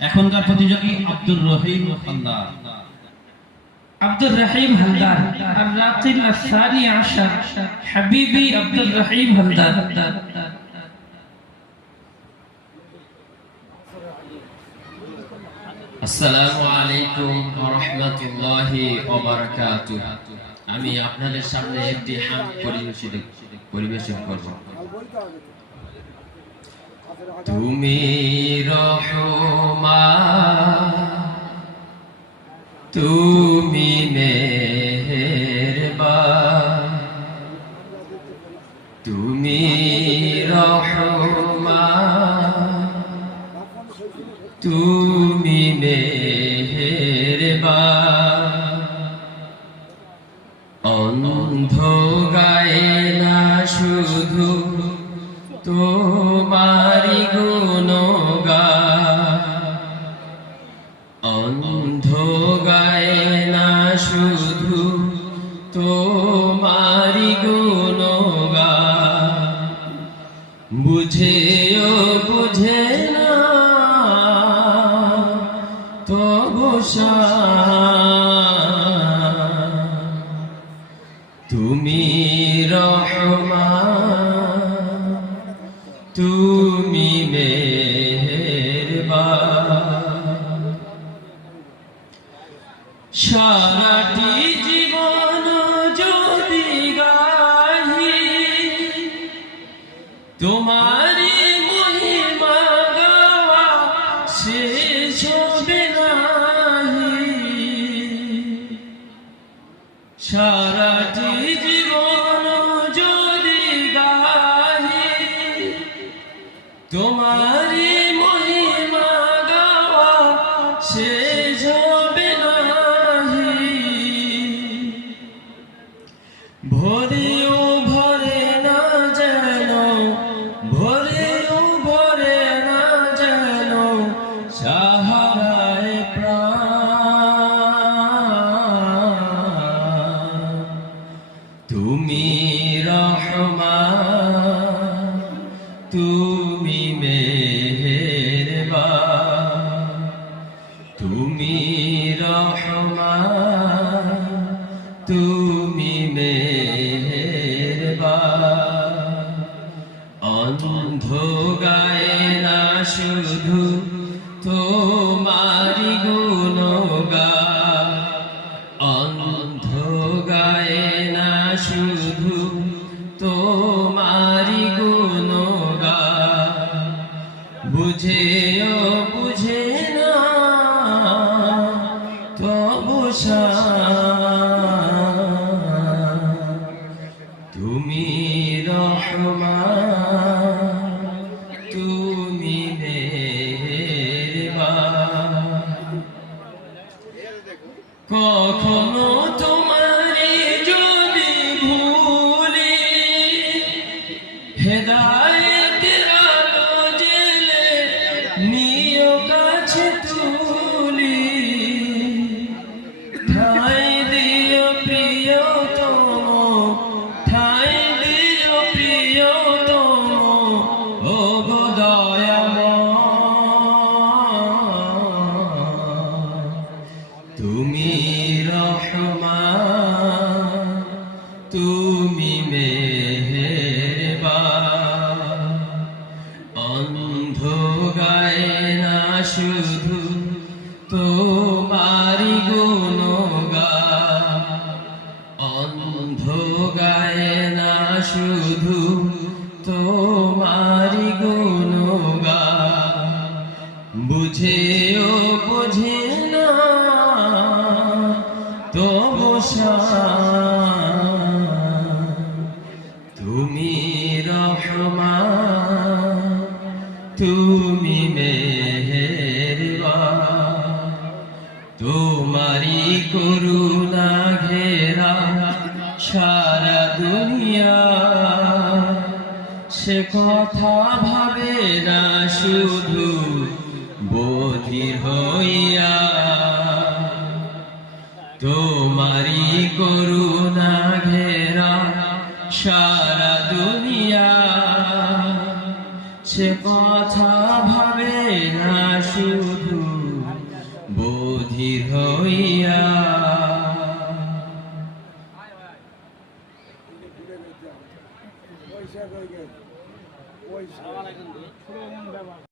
এখনকার প্রতিযোগী আব্দুর রহিম হালদার। আব্দুর রহিম হালদার আর-রাকিল আস-সানি আশার হাবিবি আব্দুর রহিম হালদার। আসসালামু আলাইকুম ওয়া রাহমাতুল্লাহি ওয়া বারাকাতুহু। আমি আপনাদের সামনে একটি হামদ পরিবেশন করব। তুমি রহমান, তুমি মেহেরবান, তুমি রহমান, তুমি মেহেরবান। অন্ধ গায়ে না শুধু তোমারি গুণগান, অন্ধ গায়ে না শুধু তোমারি গুণগান। বুঝেও বুঝে না তবু তুমি রহমান, তুমি মেহেরবান। সারাটি জীবন যদি গাহি তোমারি মহিমা গাওয়া শেষ হবে নাহি। সারাটি জীবন যদি গাহি তোমারি মহিমা গাওয়া শেষ হবে নাহি। ভরেও ভরে না যেন, ভরেও ভরে না যেন সাহারায় প্রাণ। তুমি রহমান, তুমি মেহেরবান, তুমি রহমান, তুমি মেহেরবান। অন্ধ গায়ে না শুধু তোমারি গুণগান, অন্ধ গায়ে না শুধু তোমারি গুণগান। বুঝেও বুঝে না তবু তুমি রহমান, তুমি মেহেরবান। কখনো তোমারি যদি ভুলি হেদায়েতের আলো জেলে নিও কাছে তুলি। ঠাঁই দিও প্রিয়তম, ঠাঁই দিও প্রিয়তম, ও গো দয়াময়। তুমি রহমান, তুমি মেহেরবান। অন্ধ গায়ে না শুধু তোমারি গুণগান, অন্ধ গায়ে না শুধু তোমারি গুণগান। বুঝেও বুঝে না তবু তুমি রহমান, তুমি মেহেরবান। তোমারি করুণা ঘেরা সারা দুনিয়া, সে কথা ভাবে না শুধু বধির হইয়া। তোমারি করুণা ঘেরা সারা দুনিয়া, সে কথা ভাবে না শুধু বধির হইয়া। পয়সা